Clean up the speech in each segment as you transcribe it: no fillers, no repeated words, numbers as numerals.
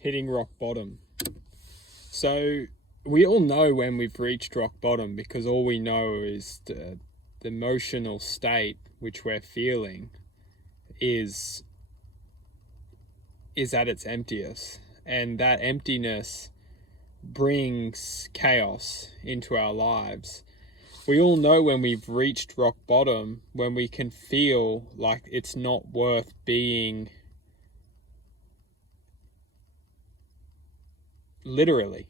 hitting rock bottom. So we all know when we've reached rock bottom, because all we know is the emotional state which we're feeling is at its emptiest, and that emptiness brings chaos into our lives. We all know when we've reached rock bottom, when we can feel like it's not worth being, literally.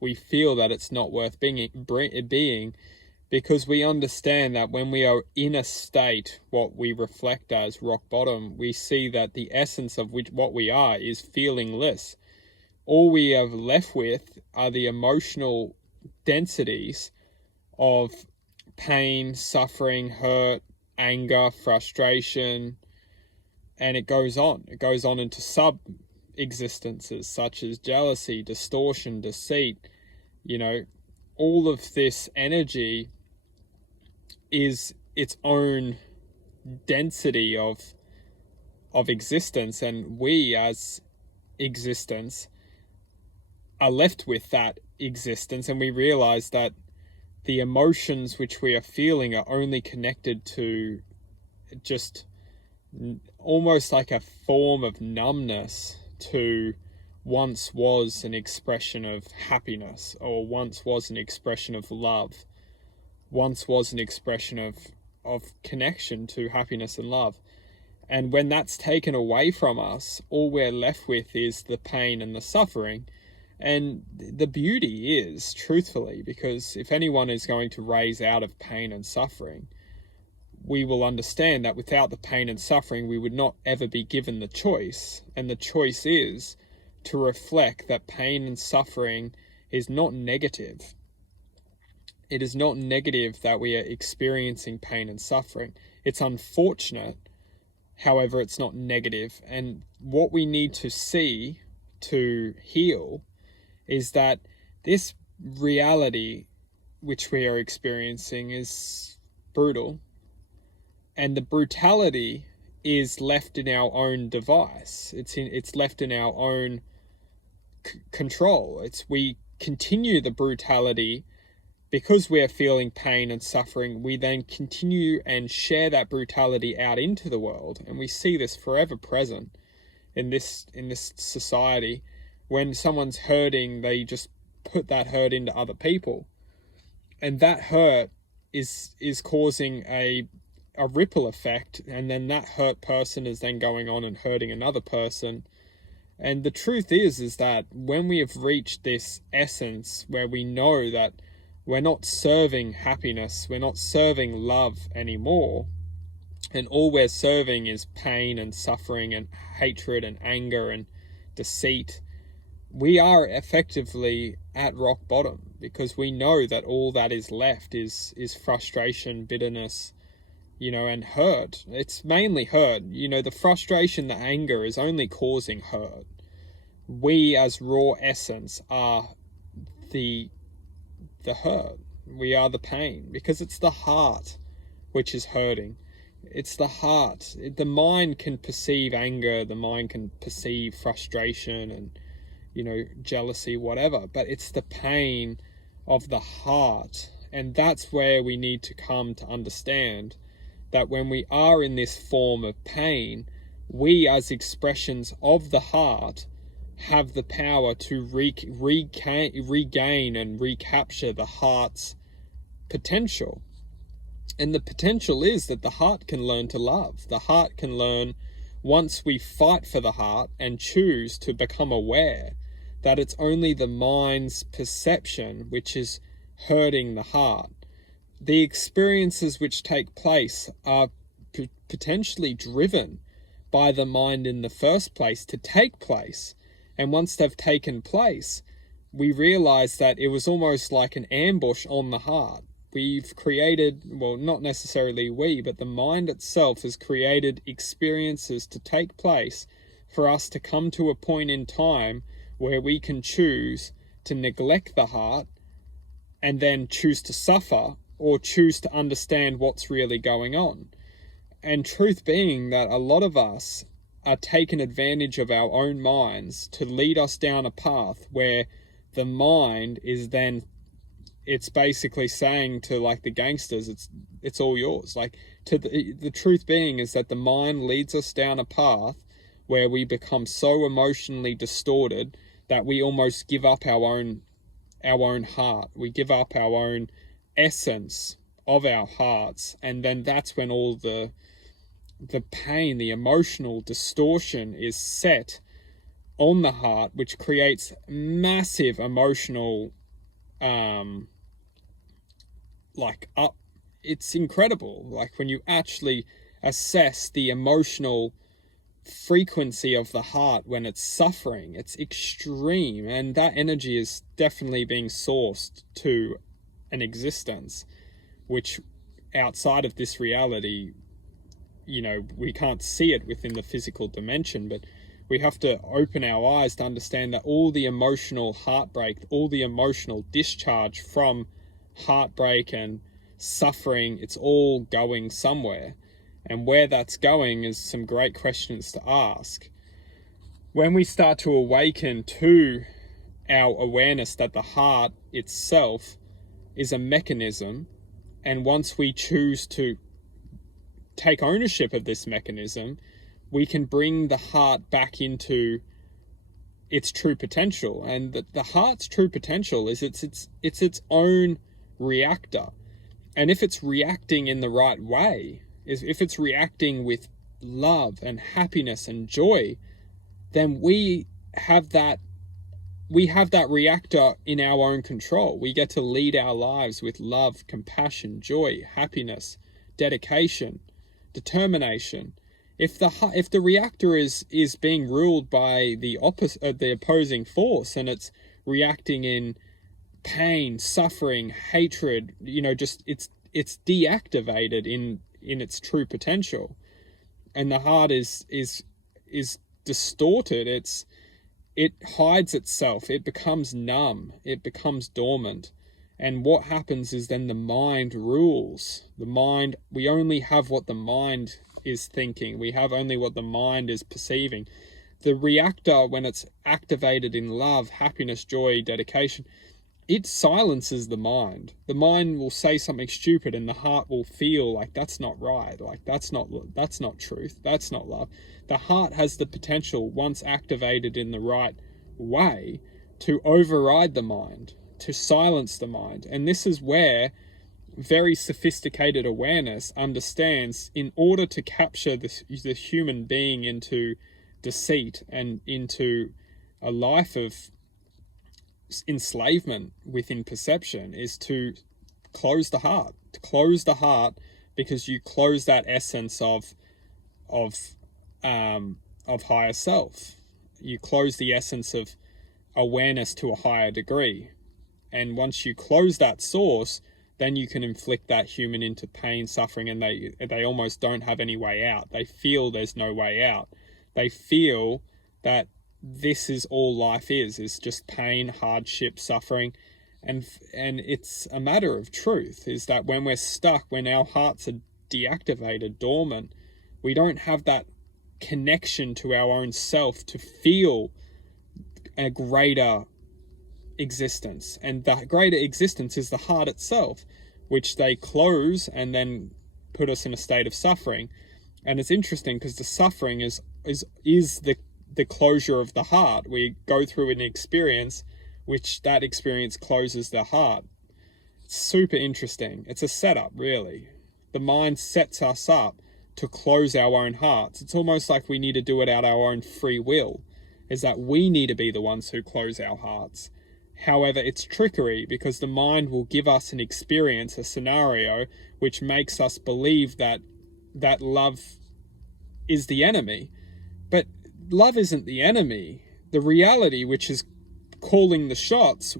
We feel that it's not worth being, because we understand that when we are in a state, what we reflect as rock bottom, we see that the essence of what we are is feelingless. All we have left with are the emotional densities of pain, suffering, hurt, anger, frustration, and it goes on. It goes on into sub-existences such as jealousy, distortion, deceit. All of this energy is its own density of existence, and we as existence are left with that existence, and we realize that the emotions which we are feeling are only connected to just almost like a form of numbness to once was an expression of happiness, or once was an expression of love, once was an expression of connection to happiness and love. And when that's taken away from us, all we're left with is the pain and the suffering. And the beauty is, truthfully, because if anyone is going to raise out of pain and suffering, we will understand that without the pain and suffering, we would not ever be given the choice. And the choice is to reflect that pain and suffering is not negative. It is not negative that we are experiencing pain and suffering. It's unfortunate. However, it's not negative. And what we need to see to heal is that this reality which we are experiencing is brutal, and the brutality is left in our own device. It's left in our own control. We continue the brutality because we are feeling pain and suffering. We then continue and share that brutality out into the world, and we see this forever present in this society. When someone's hurting, they just put that hurt into other people, and that hurt is causing a ripple effect, and then that hurt person is then going on and hurting another person. And the truth is that when we have reached this essence where we know that we're not serving happiness, we're not serving love anymore, and all we're serving is pain and suffering and hatred and anger and deceit, we are effectively at rock bottom, because we know that all that is left is frustration, bitterness, and hurt. It's mainly hurt. The frustration, the anger is only causing hurt. We as raw essence are the hurt. We are the pain, because it's the heart which is hurting. It's the heart. The mind can perceive anger, the mind can perceive frustration and jealousy, whatever, but it's the pain of the heart. And that's where we need to come to understand that when we are in this form of pain, we as expressions of the heart have the power to regain and recapture the heart's potential. And the potential is that the heart can learn to love. The heart can learn, once we fight for the heart and choose to become aware that it's only the mind's perception which is hurting the heart. The experiences which take place are potentially driven by the mind in the first place to take place. And once they've taken place, we realize that it was almost like an ambush on the heart. We've created, well, not necessarily we, but the mind itself has created experiences to take place for us to come to a point in time where we can choose to neglect the heart and then choose to suffer, or choose to understand what's really going on. And truth being that a lot of us are taking advantage of our own minds to lead us down a path where the mind is then, it's basically saying to like the gangsters, it's all yours. Like, to the truth being is that the mind leads us down a path where we become so emotionally distorted that we almost give up our own heart. We give up our own essence of our hearts, and then that's when all the pain, the emotional distortion is set on the heart, which creates massive emotional it's incredible. Like, when you actually assess the emotional frequency of the heart when it's suffering, it's extreme, and that energy is definitely being sourced to an existence which outside of this reality, we can't see it within the physical dimension, but we have to open our eyes to understand that all the emotional heartbreak, all the emotional discharge from heartbreak and suffering, it's all going somewhere. And where that's going is some great questions to ask. When we start to awaken to our awareness that the heart itself is a mechanism, and once we choose to take ownership of this mechanism, we can bring the heart back into its true potential. And the heart's true potential is it's its own reactor. And if it's reacting in the right way, if it's reacting with love and happiness and joy, then we have that reactor in our own control. We get to lead our lives with love, compassion, joy, happiness, dedication, determination. If the reactor is being ruled by the opposing force, and it's reacting in pain, suffering, hatred, just it's deactivated in its true potential, and the heart is distorted. It hides itself. It becomes numb. It becomes dormant. And what happens is then the mind rules. The mind, we only have what the mind is thinking. We have only what the mind is perceiving. The reactor, when it's activated in love, happiness, joy, dedication, it silences the mind. The mind will say something stupid and the heart will feel like that's not right. Like that's not truth. That's not love. The heart has the potential, once activated in the right way, to override the mind, to silence the mind. And this is where very sophisticated awareness understands, in order to capture the human being into deceit and into a life of enslavement within perception, is to close the heart. To close the heart, because you close that essence of higher self. You close the essence of awareness to a higher degree. And once you close that source, then you can inflict that human into pain, suffering, and they almost don't have any way out. They feel there's no way out. They feel that this is all life is just pain, hardship, suffering. And it's a matter of truth, is that when we're stuck, when our hearts are deactivated, dormant, we don't have that connection to our own self to feel a greater existence. And that greater existence is the heart itself, which they close and then put us in a state of suffering. And it's interesting because the suffering is the closure of the heart. We go through an experience which that experience closes the heart. It's super interesting. It's a setup, really. The mind sets us up to close our own hearts. It's almost like we need to do it out our own free will, is that we need to be the ones who close our hearts. However, it's trickery, because the mind will give us an experience, a scenario, which makes us believe that love is the enemy. But love isn't the enemy. The reality, which is calling the shots,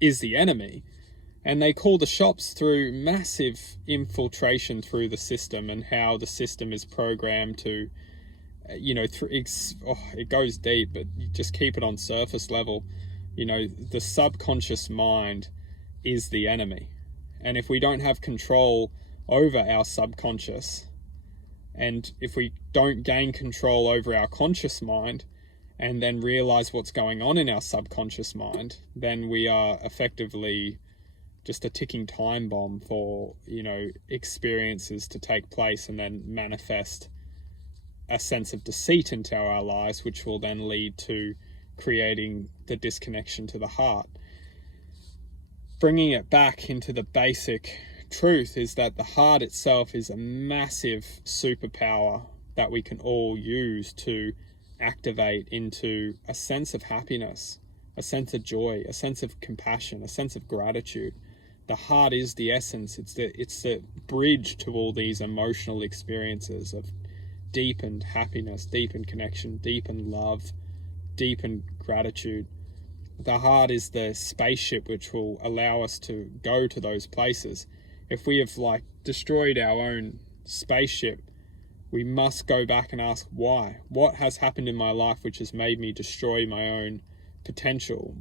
is the enemy. And they call the shots through massive infiltration through the system, and how the system is programmed to, it goes deep, but you just keep it on surface level. The subconscious mind is the enemy. And if we don't have control over our subconscious, And if we don't gain control over our conscious mind and then realize what's going on in our subconscious mind, then we are effectively just a ticking time bomb for, experiences to take place and then manifest a sense of deceit into our lives, which will then lead to creating the disconnection to the heart. Bringing it back into the basic truth is that the heart itself is a massive superpower that we can all use to activate into a sense of happiness, a sense of joy, a sense of compassion, a sense of gratitude. The heart is the essence. It's the bridge to all these emotional experiences of deepened happiness, deepened connection, deepened love, deepened gratitude. The heart is the spaceship which will allow us to go to those places. If we have destroyed our own spaceship, we must go back and ask why. What has happened in my life which has made me destroy my own potential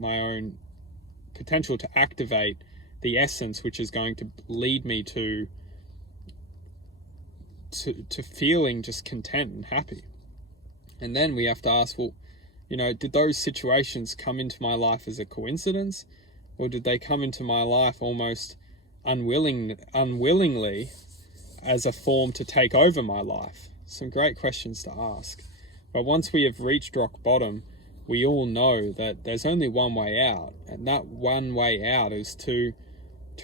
to activate the essence which is going to lead me to feeling just content and happy. And then we have to ask, well, did those situations come into my life as a coincidence, or did they come into my life almost unwillingly as a form to take over my life? Some great questions to ask. But once we have reached rock bottom, we all know that there's only one way out, and that one way out is to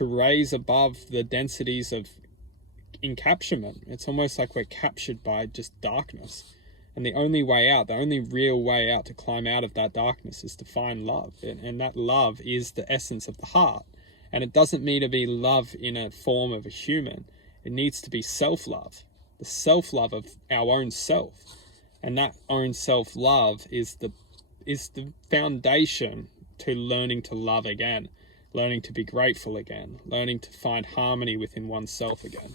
raise above the densities of encapsulation. It's almost like we're captured by just darkness. And the only way out, the only real way out to climb out of that darkness is to find love. And that love is the essence of the heart. And it doesn't mean to be love in a form of a human. It needs to be self-love, the self-love of our own self. And that own self-love is the foundation to learning to love again, learning to be grateful again, learning to find harmony within oneself again.